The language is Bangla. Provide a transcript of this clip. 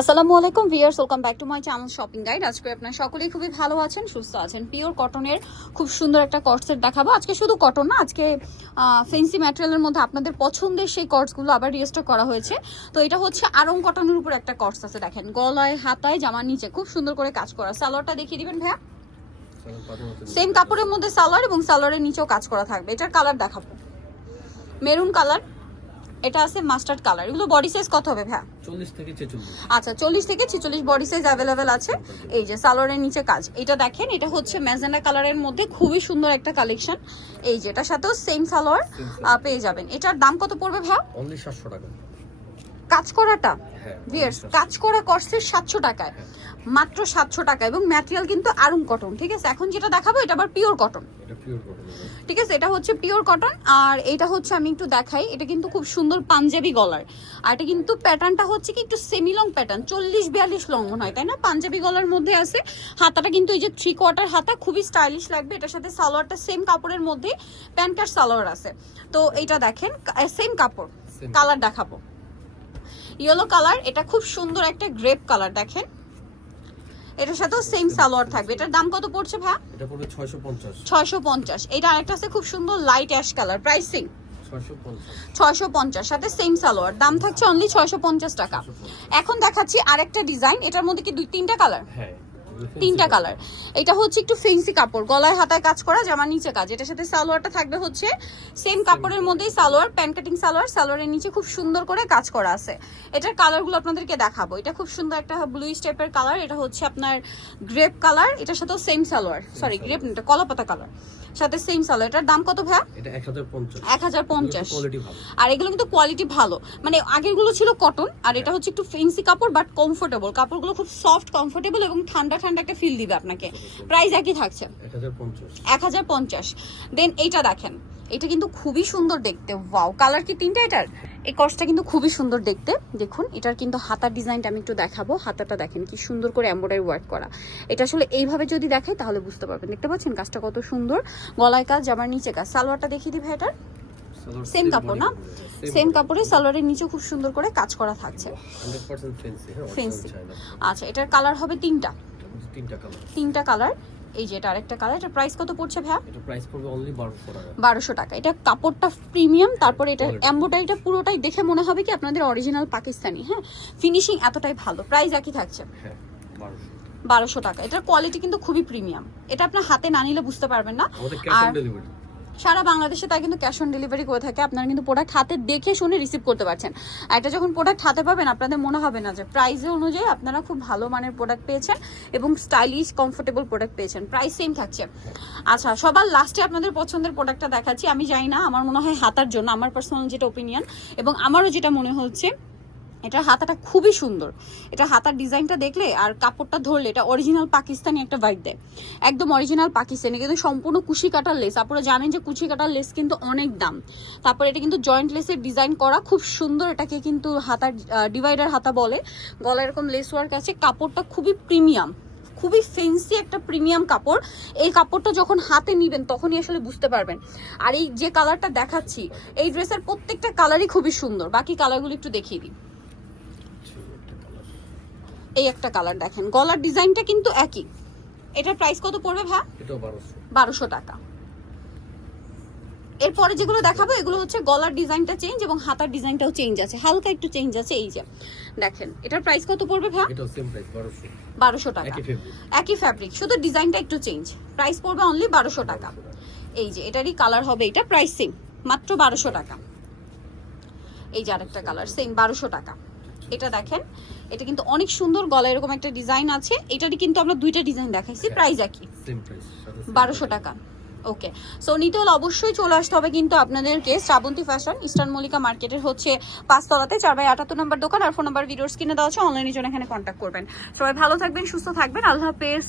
আসসালামু আলাইকুম viewers welcome back to my channel shopping guide. আজকে আপনার সকলেই খুবই ভালো আছেন, সুস্থ আছেন। পিওর কটনের খুব সুন্দর একটা কটসেট দেখাবো। আজকে শুধু কটন না, আজকে ফেন্সি ম্যাটেরিয়ালের মধ্যে আপনাদের পছন্দের সেই কটসগুলো আবার রিস্টক করা হয়েছে। তো এটা হচ্ছে আরং কটনের উপর একটা কটস আছে, দেখেন, গলায়, হাতায়, জামার নিচে, খুব সুন্দর করে কাজ করা। সালোয়ারটা দেখিয়ে দিবেন ভাইয়া? সেম কাপড়ের মধ্যে সালোয়ার এবং সালোয়ারের নিচেও কাজ করা থাকবে। এটার কালার দেখাবো। মেরুন কালার এটা আছে মাস্টার্ড কালার। এগুলো বডি সাইজ কত হবে ভাই 40 থেকে ছেচল্লিশ। আচ্ছা চল্লিশ থেকে ছেচল্লিশ বডি সাইজ अवेलेबल আছে। এই যে সালোয়ারের নিচে কাজ। এটা দেখেন এটা হচ্ছে ম্যাজেন্ডা কালারের মধ্যে খুবই সুন্দর একটা কালেকশন এই যে এটার সাথেও সেম সালোয়ার পেয়ে যাবেন। এটার দাম কত পড়বে ভাই অনলি সাতশো টাকা। কাজ করাটা হ্যাঁ ভিয়ার্স কাজ করা করছে সাতশো টাকায়। মাত্র সাতশো টাকা এবং ম্যাটেরিয়াল কিন্তু আরুম কটন ঠিক আছে? এখন যেটা দেখাবো এটা আবার পিওর কটন ঠিক আছে? এটা হচ্ছে পিওর কটন আর এটা হচ্ছে আমি একটু দেখাই এটা কিন্তু খুব সুন্দর পাঞ্জাবি গলার। আর এটা কিন্তু প্যাটার্নটা হচ্ছে কি একটু সেমি লং প্যাটার্ন চল্লিশ বিয়াল্লিশ লং হয় তাই না? পাঞ্জাবি গলার মধ্যে আছে। হাতাটা কিন্তু এই যে থ্রি কোয়ার্টার হাতা খুবই স্টাইলিশ লাগবে। এটার সাথে সালোয়ারটা সেম কাপড়ের মধ্যে প্যান্ট কাট সালোয়ার আছে। তো এটা দেখেন সেম কাপড় কালার দেখাবো। ইয়েলো কালার এটা খুব সুন্দর একটা গ্রেপ কালার দেখেন। এটার সাথেও সেম সালোয়ার থাকবে। এটার দাম কত পড়ছে ভাই এটা পড়বে ছয়শো পঞ্চাশ। ছয়শো পঞ্চাশ। এটা আরেকটা আছে খুব সুন্দর লাইট অ্যাশ কালার প্রাইসিং ছয়শো পঞ্চাশ। ছয়শো পঞ্চাশ সাথে সেম সালোয়ার। দাম থাকছে অনলি ছয়শো পঞ্চাশ টাকা। এখন দেখাচ্ছি আরেকটা ডিজাইন এটার মধ্যে কি দুই তিনটা কালার হ্যাঁ। তিনটা কালার এটা হচ্ছে একটু ফেন্সি কাপড়। গলায় হাতায় কাজ করা জামার নিচে কাজ। এটার সাথে সালোয়ারটা থাকবে হচ্ছে সেম কাপড়ের মধ্যেই সালোয়ার প্যান্ট কাটিং সালোয়ার। সালোয়ারের নিচে খুব সুন্দর করে কাজ করা আছে। এটার কালারগুলো আপনাদেরকে দেখাবো। এটা খুব সুন্দর একটা ব্লু স্টেপের কালার এটা হচ্ছে আপনার গ্রেপ কালার এটার সাথেও সেম সালোয়ার। সরি গ্রেপ না এটা কলাপাতা কালার সাথে সেম সালোয়ার। এটার দাম কত ভাই এটা এক হাজার পঞ্চাশ। কোয়ালিটি ভালো। আর এগুলো কিন্তু কোয়ালিটি ভালো। মানে আগেরগুলো ছিল কটন আর এটা হচ্ছে একটু ফেন্সি কাপড় বাট কমফোর্টেবল কাপড়গুলো খুব সফট কমফোর্টেবল এবং ঠান্ডা ঠান্ডা একটা ফিল দিবে আপনাকে। প্রাইস একই থাকছে। এক হাজার পঞ্চাশ। দেন এইটা দেখেন এটা কিন্তু খুবই সুন্দর দেখতে। ওয়াও কালার কি তিনটা এটার? এই কসটা কিন্তু খুবই সুন্দর দেখতে। দেখুন এটার কিন্তু হাতার ডিজাইনটা আমি একটু দেখাবো। হাতাটা দেখেন কি সুন্দর করে এম্ব্রয়ডারি ওয়ার্ক করা। এটা আসলে এইভাবে যদি দেখাই তাহলে বুঝতে পারবেন। দেখতে পাচ্ছেন কাজটা কত সুন্দর। গলায় কাজ জামার নিচে কাজ। সালোয়ারটা দেখিয়ে দিবে এটার সেম কাপড় না? সেম কাপড়ে সালোয়ারের নিচে খুব সুন্দর করে কাজ করা থাকছে। ফেন্সি হ্যাঁ আচ্ছা এটার কালার হবে তিনটা। তিনটা কালার তিনটা কালার এই যে এটা আরেকটা কালার এটা প্রাইস কত পড়ছে ভাইয়া? এটা প্রাইস পড়বে অনলি বারোশো টাকা। 1200 টাকা। এটা কাপড়টা প্রিমিয়াম তারপর এটা Quality. পুরোটাই দেখে মনে হবে কি আপনাদের অরিজিনাল পাকিস্তানি হ্যাঁ? ফিনিশিং এতটাই ভালো। প্রাইস একই থাকছে। হ্যাঁ বারোশো। বারোশো টাকা। এটার কোয়ালিটি কিন্তু খুবই প্রিমিয়াম এটা আপনার হাতে না নিলে বুঝতে পারবেন না। আর সারা বাংলাদেশে তাই কিন্তু ক্যাশ অন ডেলিভারি করে থাকে। আপনারা কিন্তু প্রোডাক্ট হাতে দেখে শুনে রিসিভ করতে পারছেন। আর এটা যখন প্রোডাক্ট হাতে পাবেন, আপনাদের মনে হবে না যে প্রাইসের অনুযায়ী আপনারা খুব ভালো মানের প্রোডাক্ট পেয়েছেন এবং স্টাইলিশ কমফোর্টেবল প্রোডাক্ট পেয়েছেন। প্রাইস সেম থাকছে। আচ্ছা সবার লাস্টে আপনাদের পছন্দের প্রোডাক্টটা দেখাচ্ছি। আমি জানি না, আমার মনে হয় হাতার জন্য, আমার পার্সোনাল যেটা ওপিনিয়ন এবং আমারও যেটা মনে হচ্ছে এটার হাতাটা খুবই সুন্দর। এটা হাতার ডিজাইনটা দেখলে আর কাপড়টা ধরলে এটা অরিজিনাল পাকিস্তানি একটা ভাইব দেয়। একদম অরিজিনাল পাকিস্তানি, কিন্তু সম্পূর্ণ কুশি কাটার লেস আপনারা জানেন যে কুচি কাটার লেস কিন্তু অনেক দাম। তারপর এটা কিন্তু জয়েন্ট লেসের ডিজাইন করা খুব সুন্দর। এটাকে কিন্তু হাতার ডিভাইডার হাতা বলে। গলা এরকম লেস ওয়ার্ক আছে। কাপড়টা খুবই প্রিমিয়াম খুবই ফেন্সি একটা প্রিমিয়াম কাপড়। এই কাপড়টা যখন হাতে নিবেন, তখনই আসলে বুঝতে পারবেন। আর এই যে কালারটা দেখাচ্ছি, এই ড্রেসের প্রত্যেকটা কালারই খুবই সুন্দর। বাকি কালারগুলো একটু দেখিয়ে দিই। এই একটা কালার দেখেন। গলার ডিজাইনটা কিন্তু একই। এটার প্রাইস কত পড়বে এটাও বারোশো। টাকা। এরপরে যেগুলো দেখাবো এগুলো হচ্ছে গলার ডিজাইনটা চেঞ্জ এবং হাতার ডিজাইনটাও চেঞ্জ আছে। হালকা একটু চেঞ্জ আছে এই যে। দেখেন এটার প্রাইস কত পড়বে প্রাইস বারোশো। টাকা। একই ফেব্রিক একই ফ্যাব্রিক শুধু ডিজাইনটা একটু চেঞ্জ প্রাইস পড়বে অনলি বারোশো টাকা। এই যে এটারই কালার হবে এটা প্রাইস সেম মাত্র বারোশো টাকা। এই যে আরেকটা কালার সেম বারোশো টাকা। এটা দেখেন এটা কিন্তু অনেক সুন্দর গলা এরকম একটা ডিজাইন আছে। এটারই কিন্তু আমরা দুইটা ডিজাইন দেখাইছি প্রাইস একই। বারোশো টাকা। ওকে সো নিতে হলে অবশ্যই চলে আসতে হবে কিন্তু আপনাদেরকে শ্রাবন্তী ফ্যাশন ইস্টার্ন মলিকা মার্কেটের হচ্ছে পাঁচতলাতে চার বাই আটাত্তর নম্বর দোকান আর ফোন নাম্বার ভিডিওস কিনে দেওয়া আছে অনলাইনের জন্য এখানে কন্ট্যাক্ট করবেন। সবাই ভালো থাকবেন সুস্থ থাকবেন আল্লাহ হাফেজ।